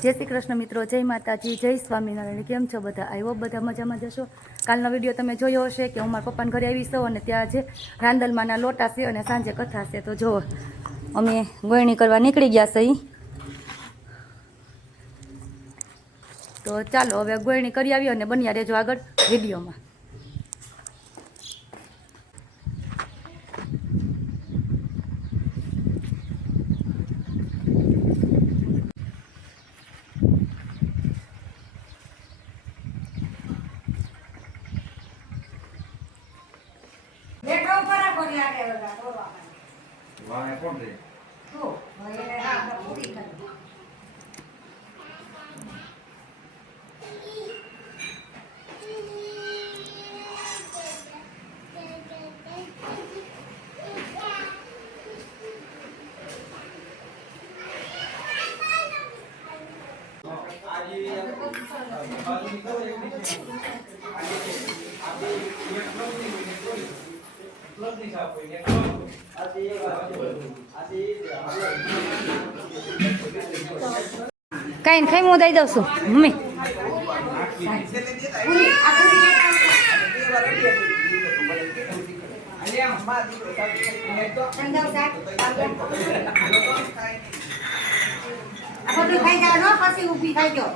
જય શ્રી કૃષ્ણ મિત્રો, જય માતાજી, જય સ્વામિનારાયણ। કેમ છો બધા? આઈ હોપ બધા મજામાં જશો। કાલનો વિડીયો તમે જોયો હશે કે હું મારા પપ્પાના ઘરે આવી છું અને ત્યાં આજે રાંદલમાંના લોટા છે અને સાંજે કથા છે। તો જો અમે ગોયણી કરવા નીકળી ગયા છે। તો ચાલો હવે ગોયણી કરી આવી અને બન્યા રહેજો આગળ વિડીયોમાં। કઈ ખાઈ હું દઈ દઉં છું મમ્મી। પછી ઊભી થઈ ગયો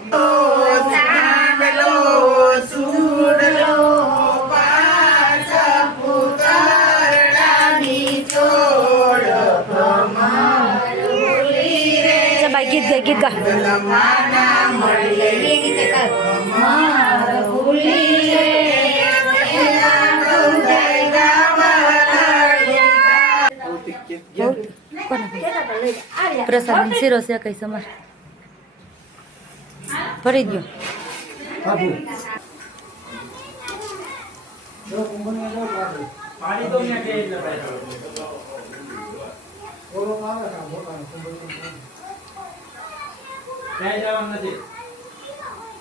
ગીત ગા ગીત ગા પ્રસાદ શીરો છે કઈ સમાર ફરી ગયો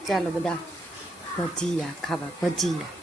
ચાલો બધા ભજીયા ખાવા ભજીયા।